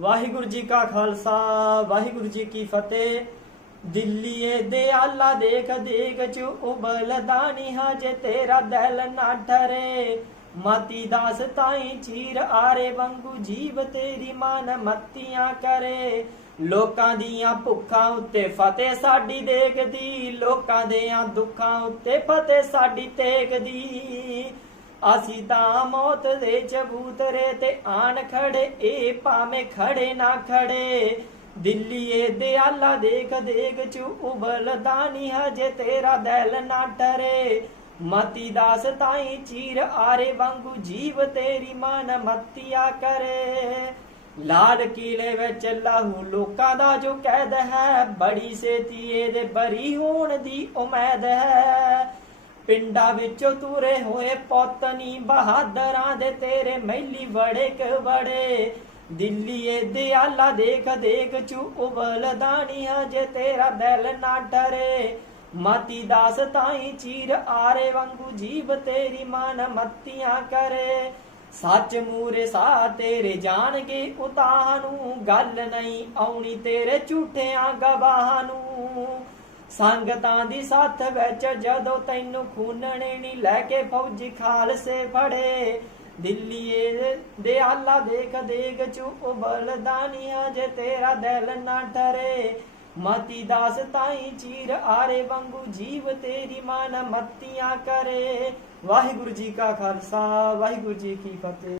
ਵਾਹਿਗੁਰੂ ਜੀ ਕਾ ਖਾਲਸਾ, ਵਾਹਿਗੁਰੂ ਜੀ ਕੀ ਫਤਿਹ। ਦਿੱਲੀਏ ਦੇ ਆਲਾ ਦੇਖ ਦੇਖ ਚ ਉਬਲਦਾ ਨੀ ਹਜੇ ਤੇਰਾ ਦਿਲ ਨਾ ਠਰੇ। ਮਤੀ ਦਾਸ ਤਾਈ ਚੀਰ ਆਰੇ ਵਾਂਗੂ ਜੀਵ ਤੇਰੀ ਮਨ ਮੱਤੀਆਂ ਕਰੇ। ਲੋਕਾਂ ਦੀਆਂ ਭੁੱਖਾਂ ਉੱਤੇ ਫਤਿਹ ਸਾਡੀ ਦੇਖਦੀ, ਲੋਕਾਂ ਦੇਆਂ ਦੁੱਖਾਂ ਉੱਤੇ ਫਤਿਹ ਸਾਡੀ ਤੇਕਦੀ ਅਸੀਂ ਤਾਂ ਮੌਤ ਦੇ ਚਬੂਤਰੇ ਤੇ ਆਣ ਖੜੇ ਏ ਭਾਵੇਂ ਖੜੇ ਨਾ ਖੜੇ। ਦਿੱਲੀਏ ਦੇ ਆਲਾ ਦੇਖ ਦੇਖ ਚੂ ਉਬਲਦਾ ਨੀ ਹਜੇ ਤੇਰਾ ਦਿਲ ਨਾ ਡਰੇ। ਮਤੀ ਦਾਸ ਤਾਈ ਚੀਰ ਆਰੇ ਵਾਂਗੂ ਜੀਵ ਤੇਰੀ ਮਨ ਮਤੀਆ ਕਰੇ। ਲਾਲ ਕੀਲੇ ਵਿੱਚ ਲਾਹੂ ਲੋਕਾਂ ਦਾ ਜੋ ਕੈਦ ਹੈ, ਬੜੀ ਸੇਤੀ ਇਹਦੇ ਬਰੀ ਹੋਣ ਦੀ ਉਮੀਦ ਹੈ। ਪਿੰਡਾਂ ਵਿੱਚੋਂ ਤੁਰੇ ਹੋਏ ਪੌਤਨੀ ਬਹਾਦਰਾਂ ਦੇ ਤੇਰੇ ਮਹਿਲੀ ਵੜੇ ਕ ਵੜੇ। ਦਿੱਲੀਏ ਦੇ ਆਲਾ ਦੇਖ ਦੇਖ ਚੂ ਉਬਲਦਾ ਨੀ ਹਜੇ ਤੇਰਾ ਦਿਲ ਨਾ ਡਰੇ। ਮਾਤੀ ਦਾਸ ਤਾਈ ਚੀਰ ਆਰੇ ਵਾਂਗੂ ਜੀਵ ਤੇਰੀ ਮਨ ਮੱਤੀਆਂ ਕਰੇ। ਸੱਚ ਮੂਰੇ ਸਾ ਤੇਰੇ ਜਾਣਗੇ ਉਤਾਹ ਨੂੰ, ਗੱਲ ਨਹੀਂ ਆਉਣੀ ਤੇਰੇ ਝੂਠਿਆਂ ਗਵਾਹ ਨੂੰ। ਸੰਗਤਾਂ ਦੀ ਸਾਥ ਵਿੱਚ ਜਦੋਂ ਤੈਨੂੰ ਖੂਨਣੇ ਨਹੀਂ ਲੈ ਕੇ ਫੌਜੀ ਖਾਲਸੇ ਫੜੇ, ਦਿੱਲੀਏ ਦੇ ਆਲਾ ਦੇਖ ਦੇਖ ਚੂ ਉਬਲਦਾ ਨੀ ਅਜੇ ਤੇਰਾ ਦਿਲ ਨਾ ਡਰੇ। ਮਤੀ ਦਾਸ ਤਾਈ ਚੀਰ ਆਰੇ ਵਾਂਗੂ ਜੀਵ ਤੇਰੀ ਮਨ ਮਤੀਆਂ ਕਰੇ। ਵਾਹਿਗੁਰੂ ਜੀ ਕਾ ਖਾਲਸਾ, ਵਾਹਿਗੁਰੂ ਜੀ ਕੀ ਫਤਿਹ।